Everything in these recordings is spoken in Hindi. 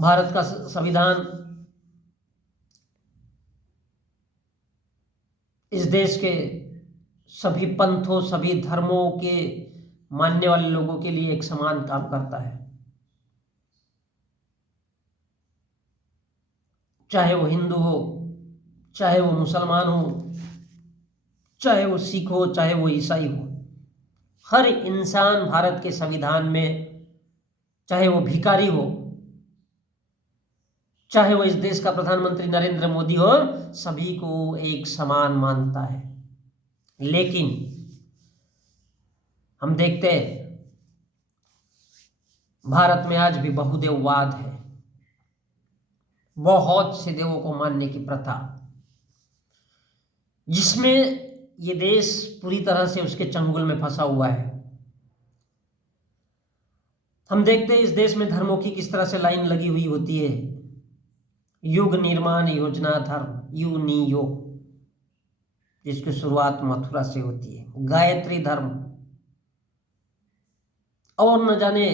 भारत का संविधान इस देश के सभी पंथों, सभी धर्मों के मानने वाले लोगों के लिए एक समान काम करता है। चाहे वो हिंदू हो, चाहे वो मुसलमान हो, चाहे वो सिख हो, चाहे वो ईसाई हो, हर इंसान भारत के संविधान में, चाहे वो भिखारी हो, चाहे वो इस देश का प्रधानमंत्री नरेंद्र मोदी हो, सभी को एक समान मानता है। लेकिन हम देखते हैं भारत में आज भी बहुदेववाद है, बहुत से देवों को मानने की प्रथा, जिसमें ये देश पूरी तरह से उसके चंगुल में फंसा हुआ है। हम देखते हैं इस देश में धर्मों की किस तरह से लाइन लगी हुई होती है। युग निर्माण योजना धर्म, यूनियो, जिसकी शुरुआत मथुरा से होती है। गायत्री धर्म, और न जाने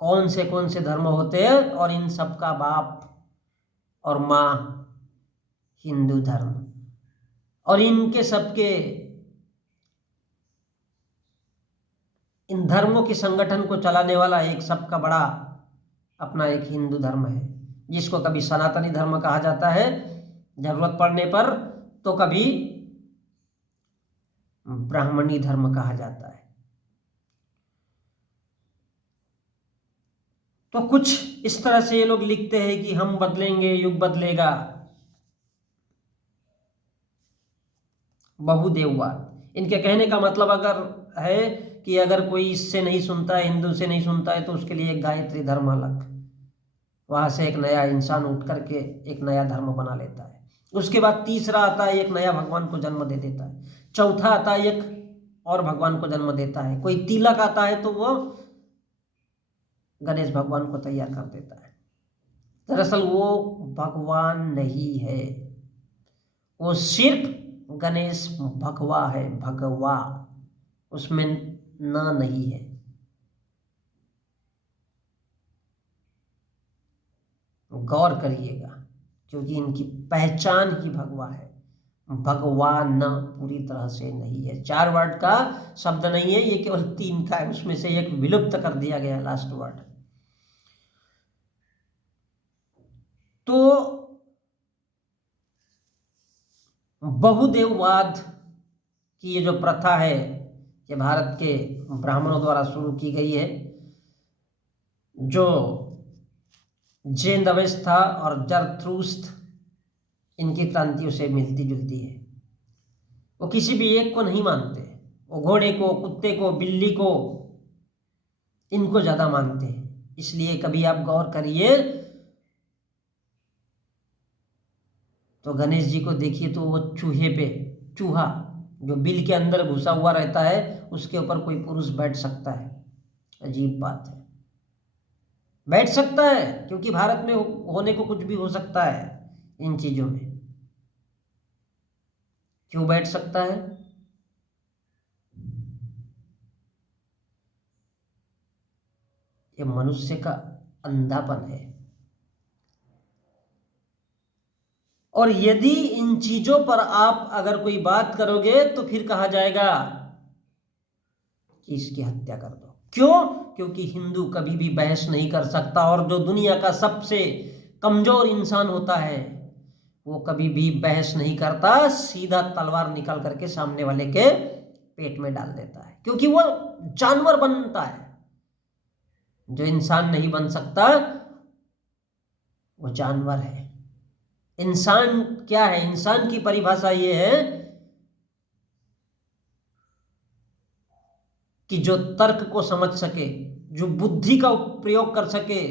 कौन से धर्म होते हैं, और इन सब का बाप और माँ हिंदू धर्म। और इनके सबके, इन धर्मों के संगठन को चलाने वाला एक सबका बड़ा अपना एक हिंदू धर्म है, जिसको कभी सनातनी धर्म कहा जाता है जरूरत पड़ने पर, तो कभी ब्राह्मणी धर्म कहा जाता है। तो कुछ इस तरह से ये लोग लिखते हैं कि हम बदलेंगे, युग बदलेगा। बहुदेववाद, इनके कहने का मतलब अगर है कि अगर कोई इससे नहीं सुनता है, हिंदू से नहीं सुनता है, तो उसके लिए एक गायत्री धर्म अलग, वहां से एक नया इंसान उठ करके एक नया धर्म बना लेता है। उसके बाद तीसरा आता है, एक नया भगवान को जन्म दे देता है। चौथा आता है, एक और भगवान को जन्म देता है। कोई तिलक आता है तो वो गणेश भगवान को तैयार कर देता है। दरअसल वो भगवान नहीं है, वो सिर्फ गणेश भगवा है, भगवा, उसमें ना नहीं है। गौर करिएगा, क्योंकि इनकी पहचान ही भगवा है, भगवान पूरी तरह से नहीं है। 4 वर्ड का शब्द नहीं है ये, केवल 3 का है, उसमें से एक विलुप्त कर दिया गया, लास्ट वर्ड। तो बहुदेववाद की ये जो प्रथा है, ये भारत के ब्राह्मणों द्वारा शुरू की गई है, जो जैन अवस्था और जरथुस्त्र इनकी क्रांतियों से मिलती जुलती है। वो किसी भी एक को नहीं मानते, वो घोड़े को, कुत्ते को, बिल्ली को, इनको ज्यादा मानते हैं। इसलिए कभी आप गौर करिए तो गणेश जी को देखिए तो वो चूहे पे, चूहा जो बिल के अंदर घुसा हुआ रहता है, उसके ऊपर कोई पुरुष बैठ सकता है। अजीब बात है, बैठ सकता है, क्योंकि भारत में होने को कुछ भी हो सकता है। इन चीजों में क्यों बैठ सकता है? ये मनुष्य का अंधापन है। और यदि इन चीजों पर आप अगर कोई बात करोगे तो फिर कहा जाएगा कि इसकी हत्या कर दो। क्यों? क्योंकि हिंदू कभी भी बहस नहीं कर सकता, और जो दुनिया का सबसे कमजोर इंसान होता है वो कभी भी बहस नहीं करता, सीधा तलवार निकाल करके सामने वाले के पेट में डाल देता है, क्योंकि वो जानवर बनता है। जो इंसान नहीं बन सकता वो जानवर है। इंसान क्या है? इंसान की परिभाषा ये है कि जो तर्क को समझ सके, जो बुद्धि का प्रयोग कर सके,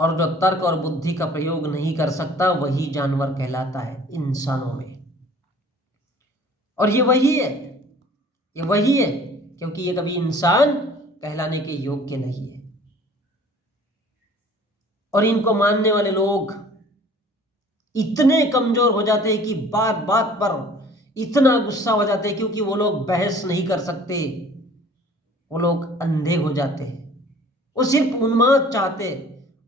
और जो तर्क और बुद्धि का प्रयोग नहीं कर सकता वही जानवर कहलाता है इंसानों में। और ये वही है, ये वही है, क्योंकि ये कभी इंसान कहलाने के योग्य नहीं है। और इनको मानने वाले लोग इतने कमजोर हो जाते हैं कि बात बात पर इतना गुस्सा हो जाते हैं, क्योंकि वो लोग बहस नहीं कर सकते, वो लोग अंधे हो जाते हैं, वो सिर्फ उन्माद चाहते,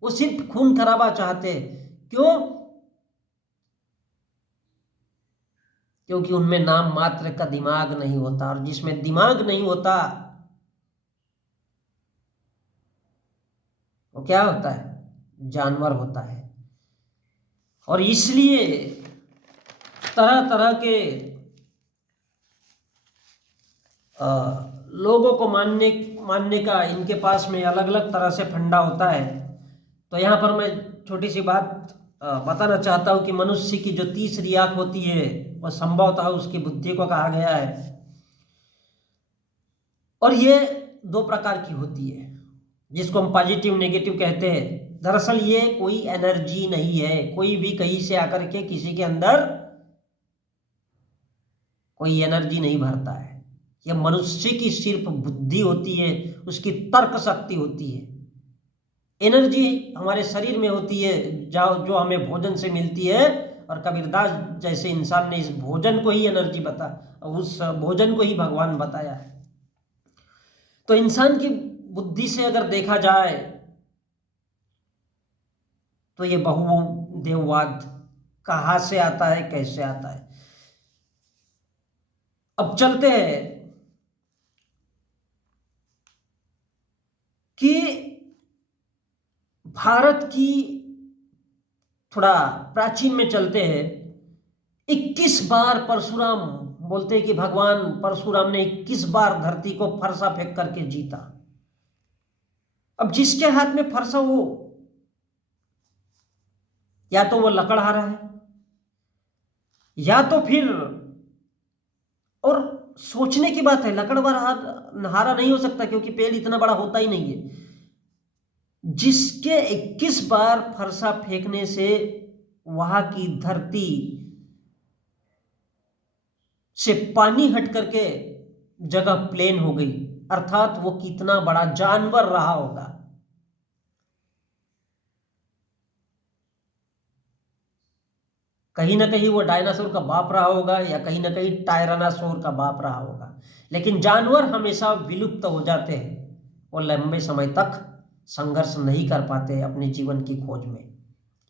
वो सिर्फ खून खराबा चाहते। क्यों? क्योंकि उनमें नाम मात्र का दिमाग नहीं होता, और जिसमें दिमाग नहीं होता वो क्या होता है? जानवर होता है। और इसलिए तरह तरह के लोगों को मानने का इनके पास में अलग अलग तरह से फंडा होता है। तो यहाँ पर मैं छोटी सी बात बताना चाहता हूँ कि मनुष्य की जो तीसरी आंख होती है वह संभवतः उसकी बुद्धि को कहा गया है, और ये दो प्रकार की होती है, जिसको हम पॉजिटिव नेगेटिव कहते हैं। दरअसल ये कोई एनर्जी नहीं है, कोई भी कहीं से आकर के किसी के अंदर कोई एनर्जी नहीं भरता है। यह मनुष्य की सिर्फ बुद्धि होती है, उसकी तर्क शक्ति होती है। एनर्जी हमारे शरीर में होती है, जो हमें भोजन से मिलती है, और कबीरदास जैसे इंसान ने इस भोजन को ही एनर्जी उस भोजन को ही भगवान बताया है। तो इंसान की बुद्धि से अगर देखा जाए तो ये बहुदेववाद कहाँ से आता है, कैसे आता है? अब चलते हैं कि भारत की थोड़ा प्राचीन में चलते हैं। 21 बार परशुराम बोलते हैं कि भगवान परशुराम ने 21 बार धरती को फरसा फेंक करके जीता। अब जिसके हाथ में फरसा हो, या तो वो लकड़हारा है, या तो फिर, और सोचने की बात है, लकड़हारा नहीं हो सकता क्योंकि पेड़ इतना बड़ा होता ही नहीं है। जिसके 21 बार फरसा फेंकने से वहां की धरती से पानी हट करके जगह प्लेन हो गई, अर्थात वो कितना बड़ा जानवर रहा होगा। कहीं ना कहीं वो डायनासोर का बाप रहा होगा, या कहीं ना कहीं टायरानासोर का बाप रहा होगा। लेकिन जानवर हमेशा विलुप्त हो जाते हैं, वो लंबे समय तक संघर्ष नहीं कर पाते अपने जीवन की खोज में,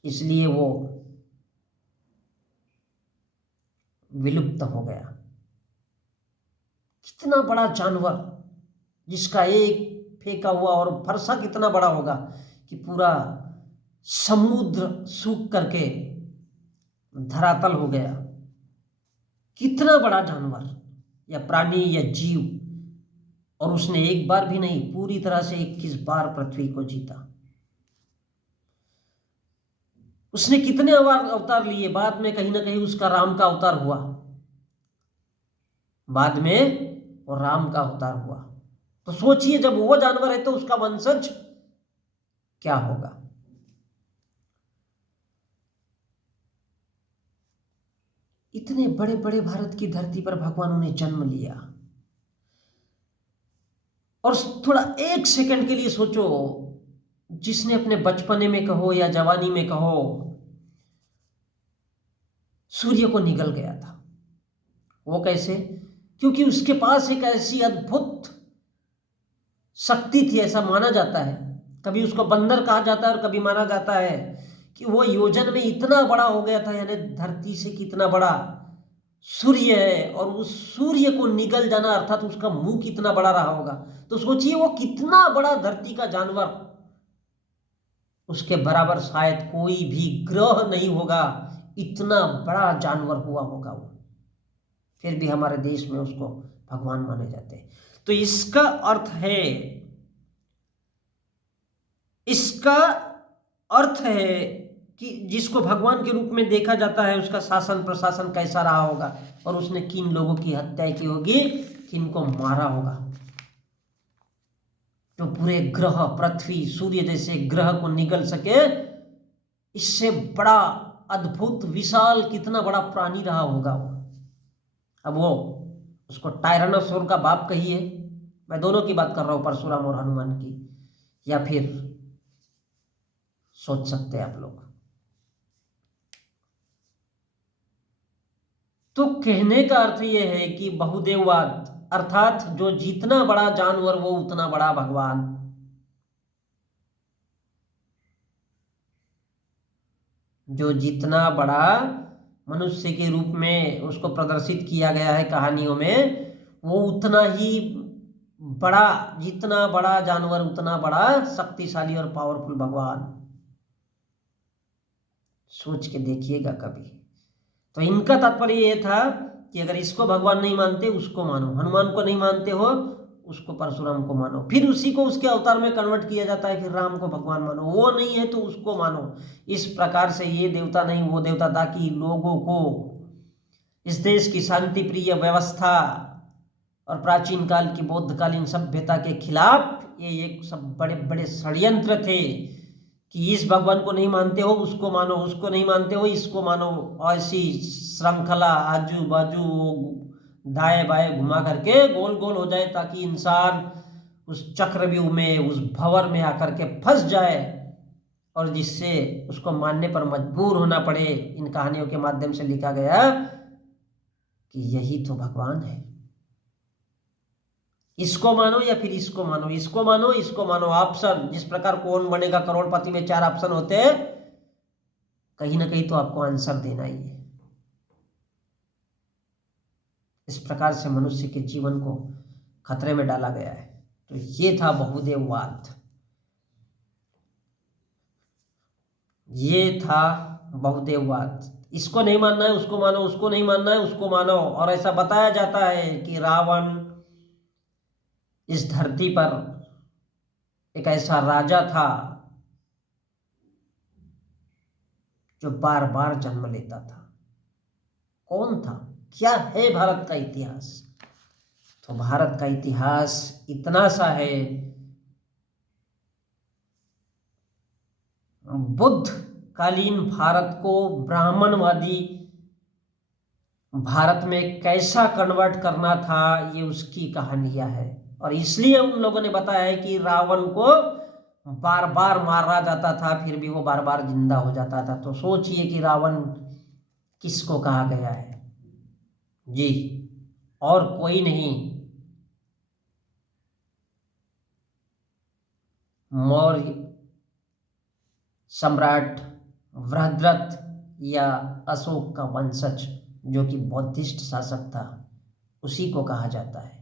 इसलिए वो विलुप्त हो गया। कितना बड़ा जानवर, जिसका एक फेंका हुआ, और फरसा कितना बड़ा होगा कि पूरा समुद्र सूख करके धरातल हो गया। कितना बड़ा जानवर या प्राणी या जीव, और उसने एक बार भी नहीं, पूरी तरह से 21 बार पृथ्वी को जीता। उसने कितने अवतार लिए? बाद में कहीं ना कहीं उसका राम का अवतार हुआ, बाद में वो राम का अवतार हुआ। तो सोचिए, जब वो जानवर है तो उसका वंशज क्या होगा? इतने बड़े बड़े भारत की धरती पर भगवान ने जन्म लिया, और थोड़ा एक सेकंड के लिए सोचो, जिसने अपने बचपने में कहो या जवानी में कहो सूर्य को निगल गया था, वो कैसे? क्योंकि उसके पास एक ऐसी अद्भुत शक्ति थी, ऐसा माना जाता है। कभी उसको बंदर कहा जाता है, और कभी माना जाता है कि वो योजन में इतना बड़ा हो गया था, यानी धरती से कितना बड़ा सूर्य है, और उस सूर्य को निगल जाना अर्थात उसका मुंह कितना बड़ा रहा होगा। तो सोचिए, वो कितना बड़ा धरती का जानवर, उसके बराबर शायद कोई भी ग्रह नहीं होगा, इतना बड़ा जानवर हुआ होगा वो। फिर भी हमारे देश में उसको भगवान माने जाते हैं। तो इसका अर्थ है कि जिसको भगवान के रूप में देखा जाता है, उसका शासन प्रशासन कैसा रहा होगा, और उसने किन लोगों की हत्या की होगी, किन को मारा होगा। जो पूरे ग्रह, पृथ्वी, सूर्य जैसे ग्रह को निगल सके, इससे बड़ा अद्भुत विशाल कितना बड़ा प्राणी रहा होगा वो। अब वो उसको टायरानोसोर का बाप कहिए, मैं दोनों की बात कर रहा हूं, परशुराम और हनुमान की, या फिर सोच सकते हैं आप लोग। तो कहने का अर्थ यह है कि बहुदेववाद, अर्थात जो जितना बड़ा जानवर वो उतना बड़ा भगवान। जो जितना बड़ा मनुष्य के रूप में उसको प्रदर्शित किया गया है कहानियों में, वो उतना ही बड़ा, जितना बड़ा जानवर उतना बड़ा शक्तिशाली और पावरफुल भगवान। सोच के देखिएगा कभी। तो इनका तात्पर्य ये था कि अगर इसको भगवान नहीं मानते उसको मानो, हनुमान को नहीं मानते हो उसको परशुराम को मानो, फिर उसी को उसके अवतार में कन्वर्ट किया जाता है, फिर राम को भगवान मानो, वो नहीं है तो उसको मानो। इस प्रकार से ये देवता नहीं वो देवता, ताकि लोगों को इस देश की शांति प्रिय व्यवस्था और प्राचीन काल की बौद्धकालीन सभ्यता के खिलाफ ये एक सब बड़े बड़े षड्यंत्र थे कि इस भगवान को नहीं मानते हो उसको मानो, उसको नहीं मानते हो इसको मानो। ऐसी श्रृंखला आजू बाजू दाएं बाएं घुमा करके गोल गोल हो जाए, ताकि इंसान उस चक्रव्यूह में, उस भंवर में आकर के फंस जाए, और जिससे उसको मानने पर मजबूर होना पड़े। इन कहानियों के माध्यम से लिखा गया कि यही तो भगवान है, इसको मानो या फिर इसको मानो, इसको मानो इसको मानो। ऑप्शन, जिस प्रकार कौन बनेगा करोड़पति में 4 ऑप्शन होते हैं, कहीं ना कहीं तो आपको आंसर देना ही है। इस प्रकार से मनुष्य के जीवन को खतरे में डाला गया है। तो ये था बहुदेववाद, ये था बहुदेववाद। इसको नहीं मानना है उसको मानो, उसको नहीं मानना है उसको मानो। और ऐसा बताया जाता है कि रावण इस धरती पर एक ऐसा राजा था जो बार बार जन्म लेता था। कौन था, क्या है भारत का इतिहास? तो भारत का इतिहास इतना सा है, बुद्ध कालीन भारत को ब्राह्मणवादी भारत में कैसा कन्वर्ट करना था, ये उसकी कहानियां है। और इसलिए उन लोगों ने बताया है कि रावण को बार बार मारा जाता था, फिर भी वो बार बार जिंदा हो जाता था। तो सोचिए कि रावण किसको कहा गया है जी, और कोई नहीं, मौर्य सम्राट बृहद्रथ या अशोक का वंशज, जो कि बौद्धिस्ट शासक था, उसी को कहा जाता है।